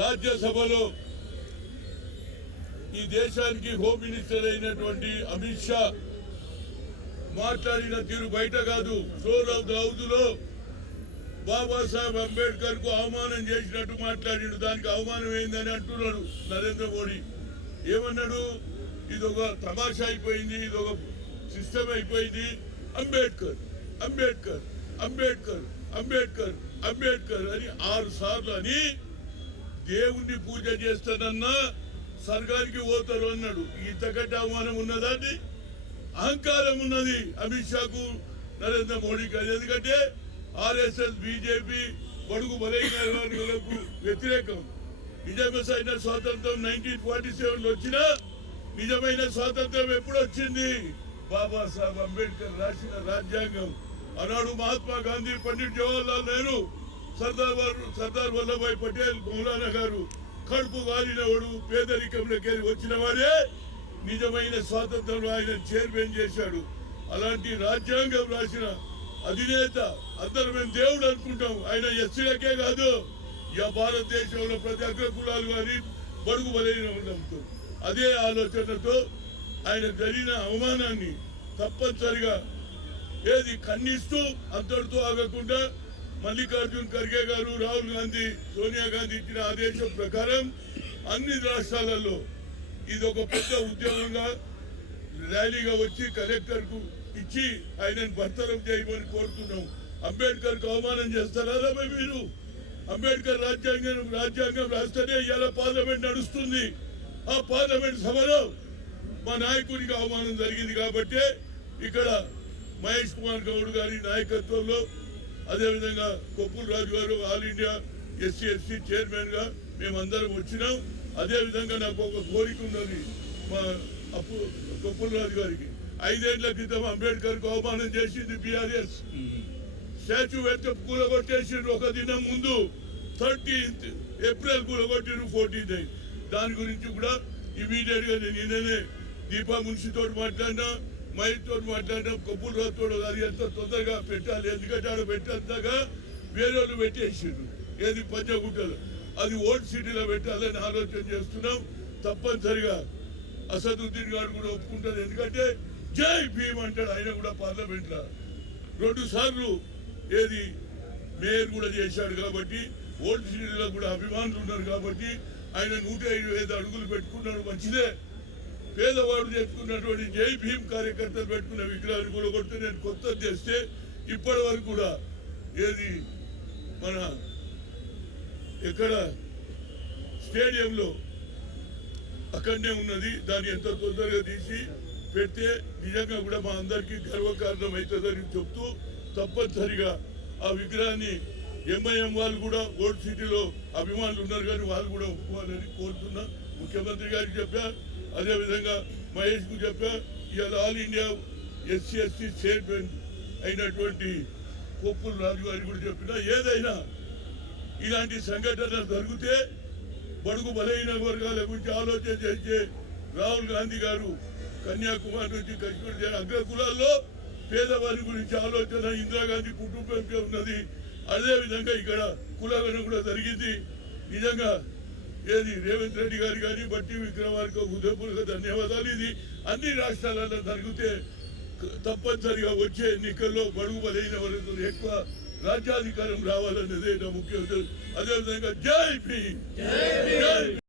రాజ్యసభలో ఈ దేశానికి హోమ్ మినిస్టర్ అయినటువంటి అమిత్ షా మాట్లాడిన తీరు బయట కాదు, ఫ్లోర్ ఆఫ్ ద హౌస్ లో బాబాసాహెబ్ అంబేద్కర్ కు అవమానం చేసినట్టు మాట్లాడిండు. దానికి అవమానం ఏందని అంటున్నాడు నరేంద్ర మోడీ. ఏమన్నాడు? ఇది ఒక తమాషా అయిపోయింది, ఇది ఒక సిస్టమ్ అయిపోయింది. అంబేద్కర్ అంబేద్కర్ అంబేద్కర్ అంబేద్కర్ అంబేద్కర్ అని 6 సార్లు అని దేవుణ్ణి పూజ చేస్తానన్నా స్వర్గానికి పోతారు అన్నాడు. ఇంతకంటే అవమానం ఉన్నదాన్ని అహంకారం ఉన్నది అమిత్ షాకు, నరేంద్ర మోడీకి. అది ఎందుకంటే ఆర్ఎస్ఎస్ బీజేపీ బడుగు బలైన వర్గాలకు వ్యతిరేకం. నిజమైన స్వాతంత్రం 1947లో వచ్చినా నిజమైన స్వాతంత్రం ఎప్పుడు వచ్చింది? బాబాసాహెబ్ అంబేద్కర్ రాసిన రాజ్యాంగం. ఆనాడు మహాత్మా గాంధీ, పండిట్ జవహర్లాల్ నెహ్రూ, సర్దార్ వల్లభాయ్ పటేల్, మౌలానా గారు కడుపు గాలినవాడు పేదరికంలోకి వచ్చిన వాడే నిజమైన స్వాతంత్రంలో ఆయన చైర్మన్ చేశాడు. అలాంటి రాజ్యాంగం రాసిన అధినేత అందరూ మేము దేవుడు అనుకుంటాం. ఆయన ఎస్సీలకే కాదు, భారతదేశంలో ప్రతి అగ్ర కులాలు కానీ బడుగు బలైన ఉండడంతో అదే ఆలోచనతో ఆయన జరిగిన అవమానాన్ని తప్పనిసరిగా ఖండిస్తూ అంతటితో ఆగకుండా మల్లికార్జున్ ఖర్గే గారు, రాహుల్ గాంధీ, సోనియా గాంధీ ఇచ్చిన ఆదేశం ప్రకారం అన్ని రాష్ట్రాలలో ఇది ఒక పెద్ద ఉద్యమంగా ర్యాలీగా వచ్చి కలెక్టర్ కు ఇచ్చి ఆయనను బర్తరఫ్ చేయమని కోరుతున్నాం. అంబేద్కర్ కు అవమానం చేస్తారా మీరు? అంబేద్కర్ రాజ్యాంగం రాస్తేనే ఇలా పార్లమెంట్ నడుస్తుంది. ఆ పార్లమెంట్ సభలో మా నాయకుడికి అవమానం జరిగింది కాబట్టి ఇక్కడ మహేష్ కుమార్ గౌడ్ గారి నాయకత్వంలో, అదేవిధంగా కొప్పుల రాజు గారు all India SC ST chairman గా మేమందరం వచ్చినాం. అదేవిధంగా నాకు ఒక కోరిక ఉన్నది మా కొప్పుల రాజు గారికి. 5 ఏళ్ల క్రితం అంబేద్కర్ కు అవమానం చేసింది బీఆర్ఎస్. స్టాచ్యూ పెట్టి కూలగొట్టేసిండ్రు. ఒక దినం ముందు 13th ఏప్రిల్ కూలగొట్టిండ్రు, 14th అయింది. దాని గురించి కూడా ఇమీడియట్ గా నేను నిన్ననే దీపా మున్షితో మాట్లాడినా, మహేష్ తోటి మాట్లాడినా, కొప్పుల రాజుతో అది ఎంత తొందరగా పెట్టాలి, ఎందుకంటే ఆడ పెట్టేంతగా వేరే వాళ్ళు పెట్టేసిండ్రు. ఏది పంచగుట్టలు, అది ఓల్డ్ సిటీలో పెట్టాలని ఆలోచన చేస్తున్నాం. తప్పనిసరిగా అసదుద్దీన్ గారు కూడా ఒప్పుకుంటారు. ఎందుకంటే జై భీమ్ అంటాడు ఆయన కూడా పార్లమెంట్ లో 2 సార్లు మేయర్ కూడా చేశాడు. కాబట్టి ఓల్డ్ సిటీలో కూడా అభిమానులు ఉన్నారు. కాబట్టి ఆయన 105 అడుగులు పెట్టుకున్నాడు, మంచిదే. పేదవాడు చెప్పుకున్నటువంటి జై భీమ్ కార్యకర్తలు పెట్టుకున్న విగ్రహాన్ని కూడా కొట్టి నేను కొత్తది చేస్తే ఇప్పటి వరకు కూడా మన ఎక్కడ స్టేడియంలో అక్కడనే ఉన్నది. దాన్ని ఎంత తొందరగా తీసి పెడితే నిజంగా కూడా మా అందరికీ గర్వకారణం అవుతుందని చెప్తూ తప్పనిసరిగా ఆ విగ్రహాన్ని ఎంఐఎం వాళ్ళు కూడా ఓల్డ్ సిటీలో అభిమానులు ఉన్నారు కానీ వాళ్ళు కూడా ఒప్పుకోవాలని కోరుతున్నా. ముఖ్యమంత్రి గారికి చెప్పా, అదేవిధంగా మహేష్ కు చెప్పా. ఇవాళ all India SC ST chairman అయినటువంటి కొప్పుల రాజు గారికి కూడా చెప్పినా, ఏదైనా ఇలాంటి సంఘటనలు జరిగితే బడుగు బలహీన వర్గాల గురించి ఆలోచన చేసే రాహుల్ గాంధీ గారు కన్యాకుమారి నుంచి కశ్మీర్ అగ్ర కులాల్లో పేదవారి గురించి ఆలోచన ఇందిరాగాంధీ కుటుంబంకే ఉన్నది. అదేవిధంగా ఇక్కడ కులగన కూడా జరిగింది. నిజంగా రేవంత్ రెడ్డి గారు కానీ బట్టి విక్రమార్క హృదయపూర్వక ధన్యవాదాలు. ఇది అన్ని రాష్ట్రాలలో జరిగితే తప్పనిసరిగా వచ్చే ఎన్నికల్లో బడుగు బలైన వర్గాలు ఎక్కువ రాజ్యాధికారం రావాలన్నదే నా ముఖ్య. అదేవిధంగా జై భీమ్.